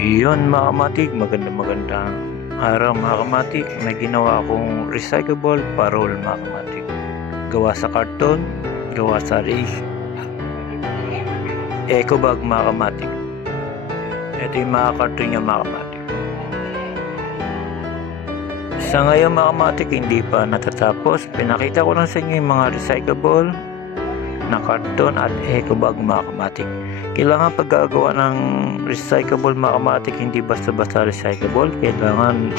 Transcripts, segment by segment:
Iyon mga kamatik, magandang araw mga kamatik. May ginawa akong recyclable parol mga kamatik. Gawa sa karton, gawa sa eco bag mga kamatik. Ito yung mga karton niya mga kamatik. Sa ngayon mga kamatik, hindi pa natatapos. Pinakita ko lang sa inyo yung mga recyclable na karton at eco bag mga kamatik. Kailangan paggagawa ng recyclable mga kamatik, hindi basta-basta recyclable. Kailangan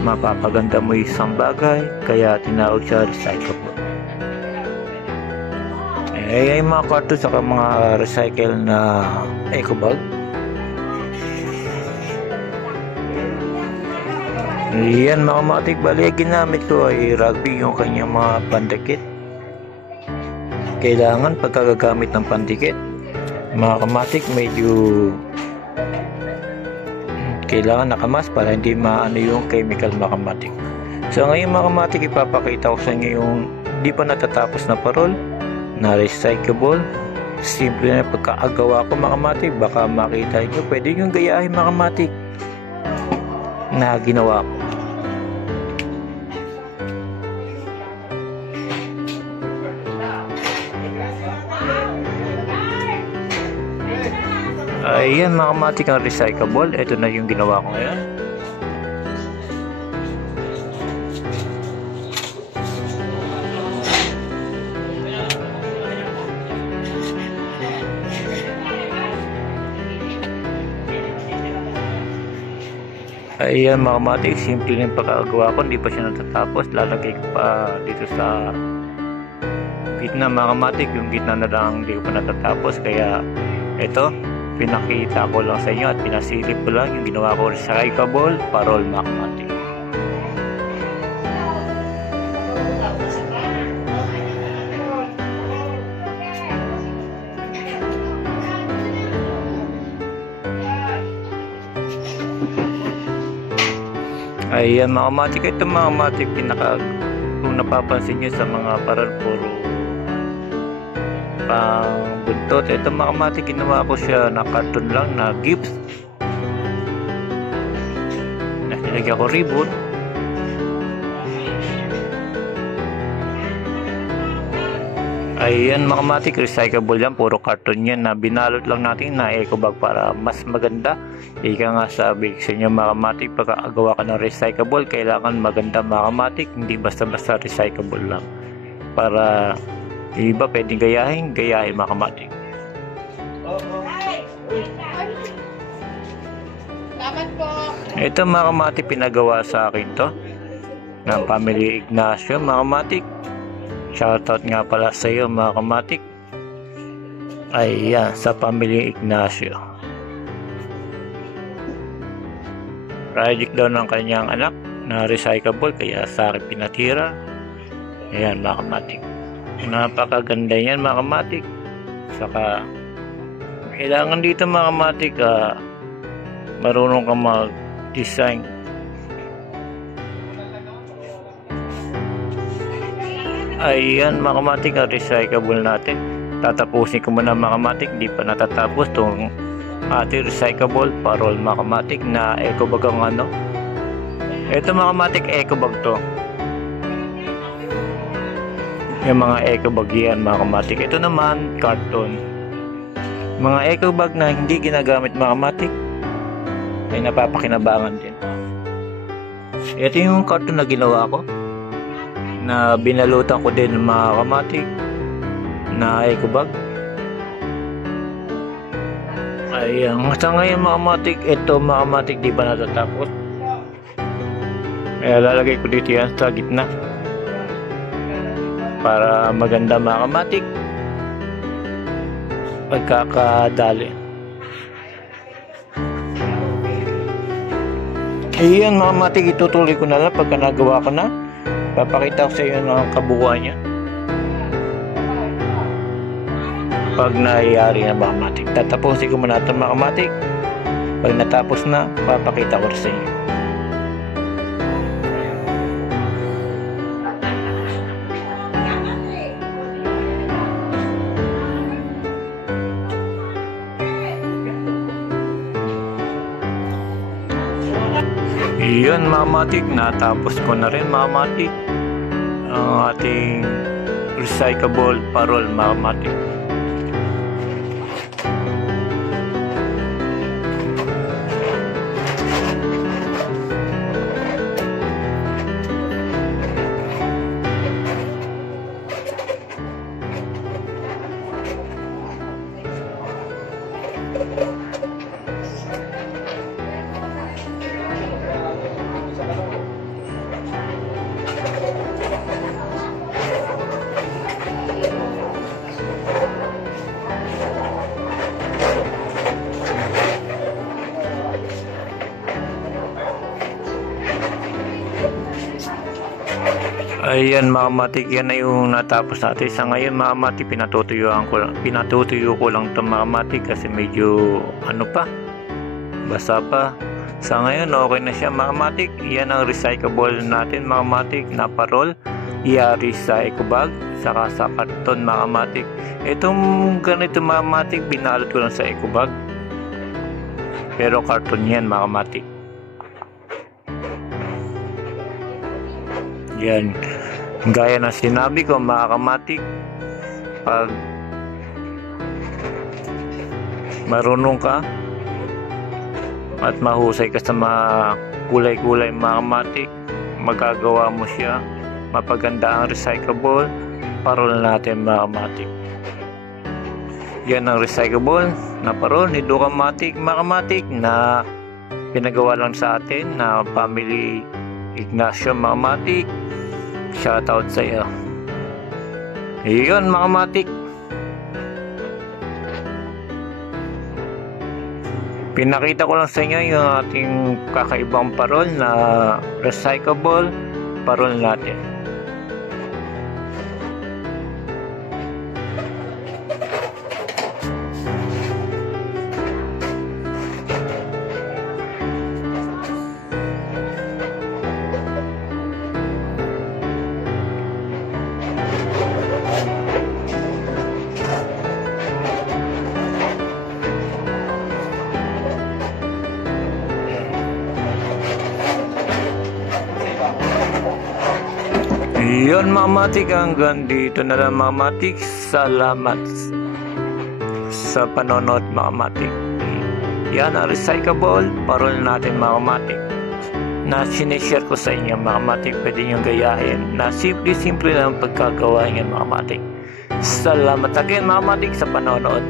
mapapaganda mo yung isang bagay, kaya tinawag siya recyclable. Yung mga karton saka mga recycle na eco bag. Yan mga kamatik, bali ginamit ko ay rugby yung kanyang mga pandikit. Kailangan pagkagagamit ng pandikit mga kamatik, medyo kailangan nakamas para hindi maano yung chemical mga kamatik. So ngayon mga kamatik, ipapakita ko sa inyo yung di pa natatapos na parol na recyclable. Simple na pagkaagawa ko mga kamatik, baka makita nyo, pwede nyo gayahin mga kamatik na ginawa ko. Ayan mga kamatik ang recyclable. Ito na yung ginawa ko ngayon. Ayan mga kamatik, simple yung pagkagawa ko. Hindi pa siya natatapos. Lalagay ko pa dito sa gitna mga kamatik. Yung gitna na lang hindi ko pa natatapos. Kaya ito, pinakita ko lang sa inyo at pinasilip ko lang yung ginawa ko recyclable parol mga kamatik. Ayan mga kamatik, ito mga kamatik, kung napapansin nyo sa mga parol puro pang buntot. Ito mga kamatik, ginawa ko siya na karton lang na gifts. Nilagyan ko ribbon. Ayan mga kamatik, recyclable yan. Puro karton yan na binalot lang natin na eco bag para mas maganda. Ika nga sabi sa inyo mga kamatik, pagkagawa ka ng recyclable, kailangan maganda mga kamatik. Hindi basta-basta recyclable lang. Para iba pwedeng gayahin mga kamatik. Ito mga kamatik, pinagawa sa akin to ng Family Ignacio mga kamatik. Shoutout nga pala sa iyo mga kamatik. Ayan, sa Family Ignacio. Project daw ng kanyang anak na recyclable, kaya sa akin pinatira. Ayan mga kamatik, napakaganda yan mga kamatik. Saka kailangan dito mga kamatik, marunong ka mag-design. Ayan mga kamatik, ang recyclable natin. Tatapusin ko muna mga kamatik, di pa natatapos itong ating recyclable parol mga kamatik na eco bag ang ano. Ito mga kamatik, eco bag to. Yung mga eco bag yan mga kamatik. Ito naman karton. Mga eco bag na hindi ginagamit mga kamatik ay napapakinabangan din. Ito yung karton na ginawa ko, na binalutan ko din mga kamatik na eco bag. Ayan, sa ngayon mga kamatik, ito mga kamatik di pa natatapos. Kaya lalagay ko dito yan sa gitna para maganda mga kamatik pagkakadali. Ayan mga kamatik, itutuloy ko na lang pagka nagawa ko na. Papakita ko sa iyo ng kabuuan niya pag nangyayari na mga kamatik. Tatapusin ko muna ito mga kamatik. Pag natapos na, papakita ko sa inyo. Yun mga matik, natapos ko na rin mga matik ang ating recyclable parol mga matik. Ayan mga matik, yan na yung natapos natin. Sa ngayon mga matik, pinatutuyo ko lang ito mga matik kasi medyo basa pa. Sa ngayon okay na siya mga matik. Yan ang recyclable natin mga matik na parol, yari sa eco bag saka sa karton mga matik. Itong ganito mga matik, binalot ko lang sa eco bag pero karton yan mga matik. Yan, gaya ng sinabi ko mga kamatik, pag marunong ka at mahusay ka sa mga kulay-kulay mga kamatik, magagawa mo siya. Mapaganda ang recyclable parol natin mga kamatik. Yan ang recyclable na parol ni Ducamatic mga kamatik na pinagawa lang sa atin na family Ignacio mga matik. Shoutout sa iyo. Iyon mga matik, pinakita ko lang sa inyo yung ating kakaibang parol na recyclable parol natin. Yun mga matik, hanggang dito na lang mga matik. Salamat sa panonood mga matik. Yan ang recyclable parol natin mga matik na sinishare ko sa inyo mga matik. Pwede nyo gayahin na simple lang pagkagawa nyo mga matik. Salamat again mga matik sa panonood.